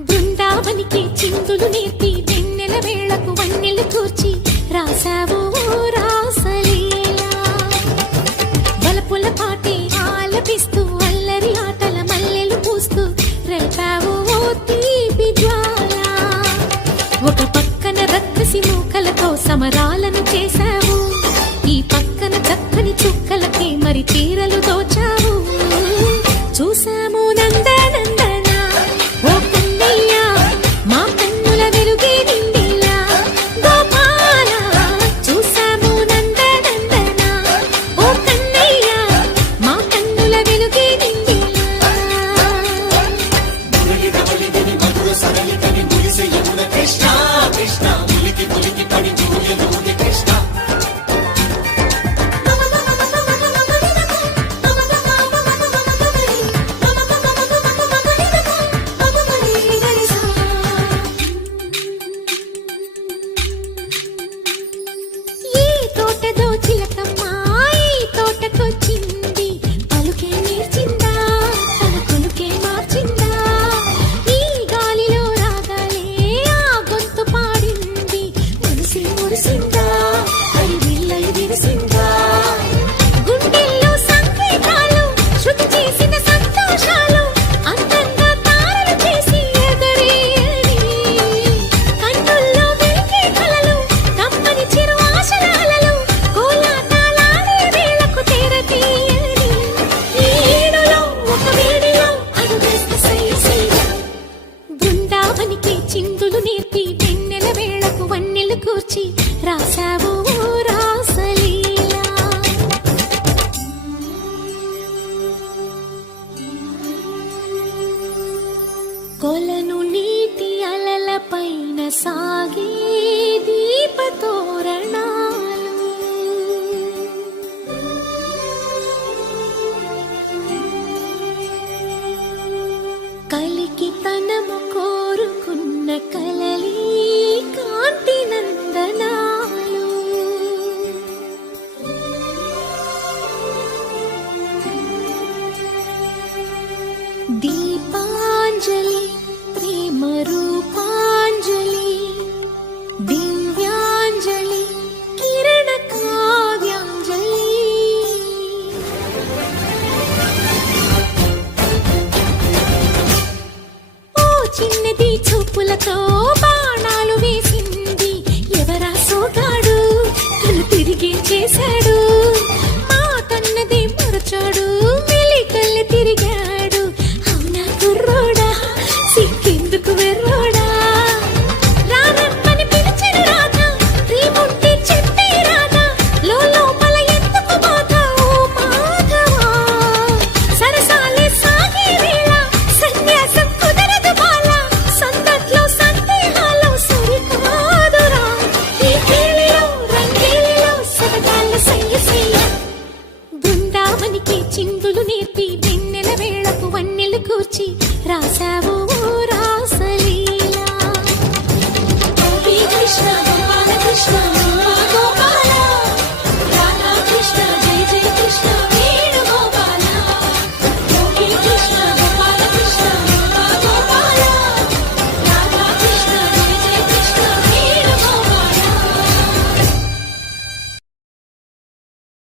బృందావనికి చిందులు నేర్పి వెన్నెల వేళకు వన్నెలు కూర్చి రాసావు రాసలీలా బలపుల పాటే ఆలపిస్తూ అల్లరి ఆటల మల్లెలు పూస్తూ రేపావు తీపి జ్వాల ఒక పక్కన రక్కసి మూకలతో సమరాలను చేశావు ఈ పక్కన చక్కని చుక్కలకి మరి చీరలు దోచావు చూసాము నందనందన ఓ కన్నయ్య మా కన్నుల వెలుగే నిండిలా గోపాల చూసాము నందనందన ఓ కన్నయ్య మా కన్నుల వెలుగే నిండిలా కృష్ణ కృష్ణ ములికి ములికి పడి జూయలోని కృష్ణ చిందులు నేర్పి వెన్నెల వేళకు వన్నెలు కూర్చి రాసావు రాసలీలా కొలను నీటి అలల పైన సాగే దీపతోరణాలు కలికి తనము కోరుకున్న కలలి కాంతి నందనాలు దీపాంజలి ప్రేమ రూపాంజలి దివ్యాంజలి కిరణ కావ్యాంజలి చిన్నది చూపులతో బాణాలు వేసింది ఎవరా సోగాడు తను తిరిగి చేశాడు మాటన్నది మరచాడు మెలికల్లి తిరిగాడు అవునా కుర్రోడా సిక్కెందుకు వెర్రోడా రారమ్మని పిలిచిన రాధా రీముంటి చెప్పే రాధా లోపల ఎందుకు బాధ ఓ మాధవా సరసాలే సాగే వేళ సన్యాసం కుదరదు బాల సందట్లో సందేహాలు సరికాదురా ఈ కేళిలో రంగేలిలో సరదాల సయ్య బృందావనికి చిందులు నేర్పి